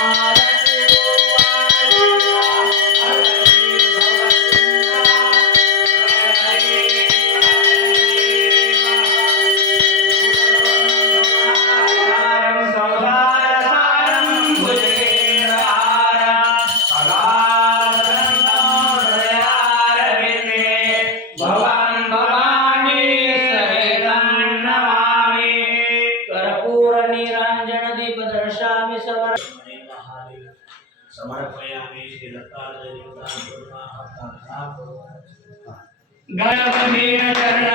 Father. समर्पयामि श्रीदत्तात्रेय गायवमेन चरण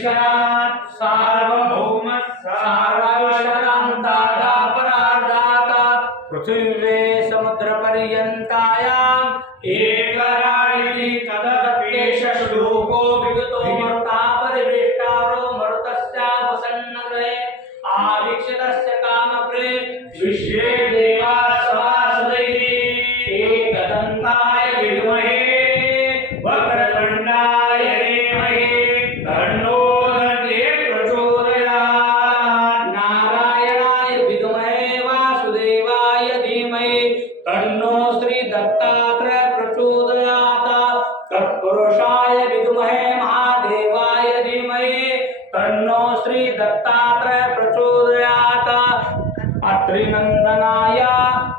विश्वनाथ सार्वभौम सा दत्तात्रय प्रचोदयात. अत्रिनंदनाय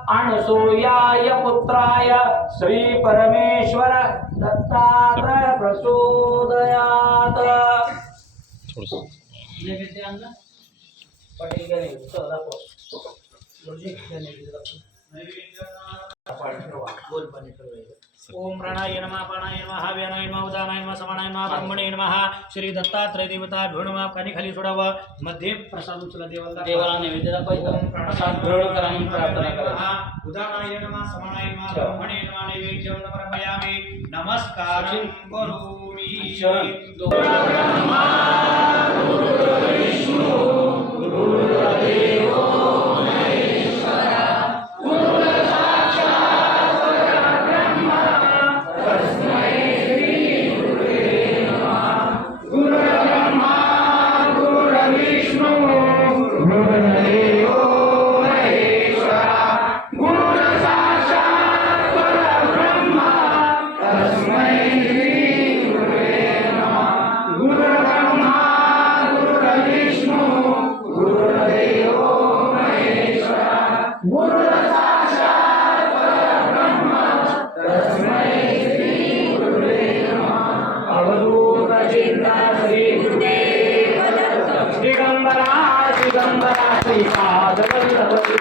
अणसूयाय पुत्राय श्री परमेश्वर दत्तात्रय प्रचोदयात. बोल पाणी ओम प्रणाय नम प्रणाय नम व्यानाय नम उदानाय नम समानाय नम ब्रह्मणे नम। श्री दत्तात्रय देवता भिवण मा खाली खाली सोडावा। मध्ये प्रसाद उचला देवाला देवाला नैवेद्य प्रसाद ग्रहण करा आणि प्रार्थना करा उदानाय नम समानाय नम ब्रह्मणे नम नैवेद्यं नमर्पयामि नमस्कारं करोमि। शरण। శ్రీపాదవల్లభ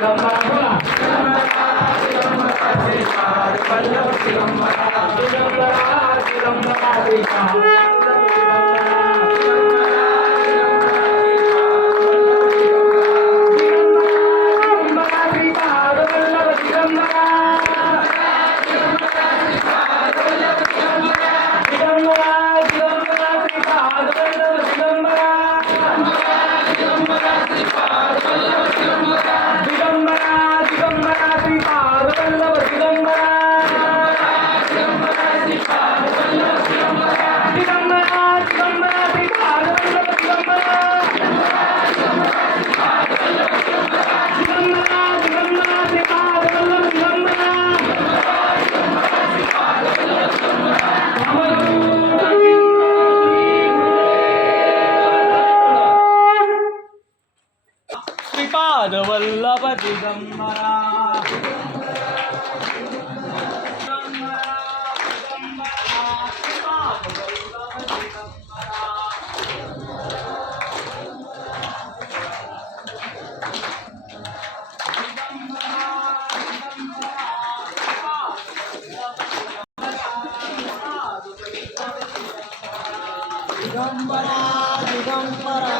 ದಿಗಂಬರಾ ದಿಗಂಬರ ದಿಗಂಬರ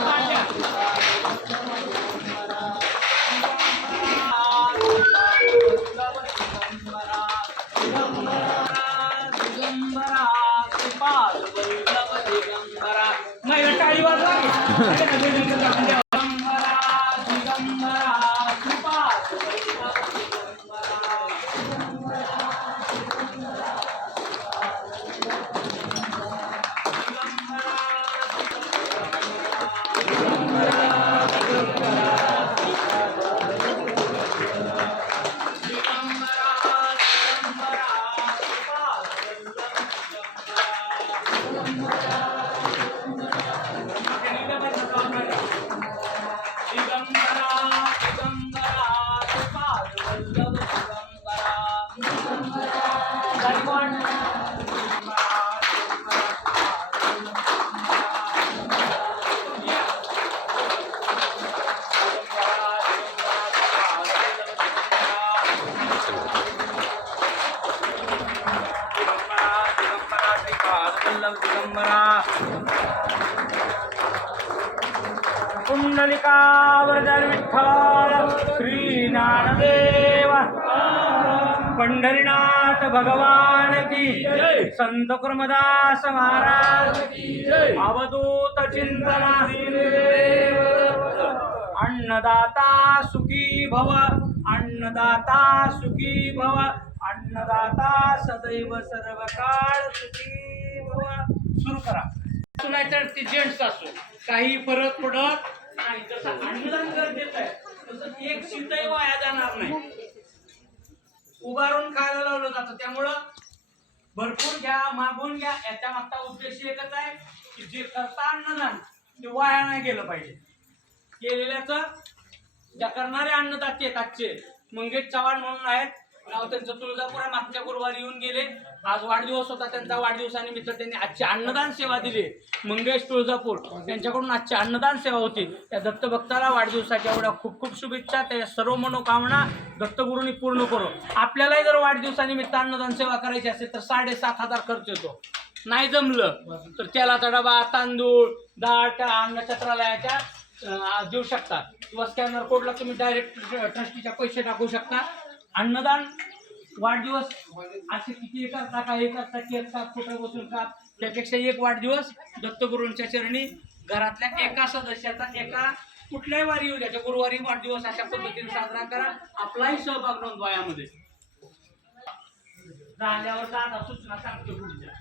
पुंडलिकावरदर विठ्ठल श्री ज्ञानदेव पंढरीनाथ भगवान की संत कुर्मदास महाराज अवधूत चिंतना अन्नदाता सुखी भव। अन्नदाता सुखी भव। अन्नदाता सदैव सर्व काळ सुखी भव। सुरू करा. नाही तर जेंट्स असो काही फरक पडत नाही जसं अन्नदान गरजेचं आहे तसं एक शीतही वाया जाणार नाही. उभारून खायला लावलं जातं. त्यामुळं भरपूर घ्या मागून घ्या. याच्या मागचा उद्देश एकच आहे की जे करता अन्नदान ते वाया नाही गेलं पाहिजे. केलेल्याचं ज्या करणारे अन्नदाते आहेत आजचे मंगेश चव्हाण म्हणून आहेत नाव त्यांचं तुळजापुरा मागच्या गुरुवारी येऊन गेले. आज वाढदिवस होता त्यांचा वाढदिवसानिमित्त त्यांनी आजची अन्नदान सेवा दिली. मंगेश तुळजापूर त्यांच्याकडून आजची अन्नदान सेवा होती. त्या दत्तभक्ताला वाढदिवसाच्या एवढ्या खूप खूप शुभेच्छा त्या सर्व मनोकामना दत्तगुरूंनी पूर्ण करू आपल्यालाही जर वाढदिवसानिमित्त अन्नदान सेवा करायची असेल तर साडेसात हजार खर्च येतो. नाही जमलं तर तेलाचा डबा तांदूळ डाळ त्या अन्नछत्रालयाच्या देऊ शकता. किंवा स्कॅनर कोडला तुम्ही डायरेक्ट ट्रस्टीच्या पैसे टाकू शकता. अन्नदान वाढदिवस असे किती करता का? हे करता केक का कुठं बसून का? त्यापेक्षा एक वाढदिवस दत्तगुरूंच्या चरणी घरातल्या एका सदस्याचा एका कुठल्याही वारी येऊ द्याच्या गुरुवारी वाढदिवस अशा पद्धतीने साजरा करा. आपलाही सहभाग नोंदवा यामध्ये. झाल्यावर दादा सूचना सांगतो पुढच्या.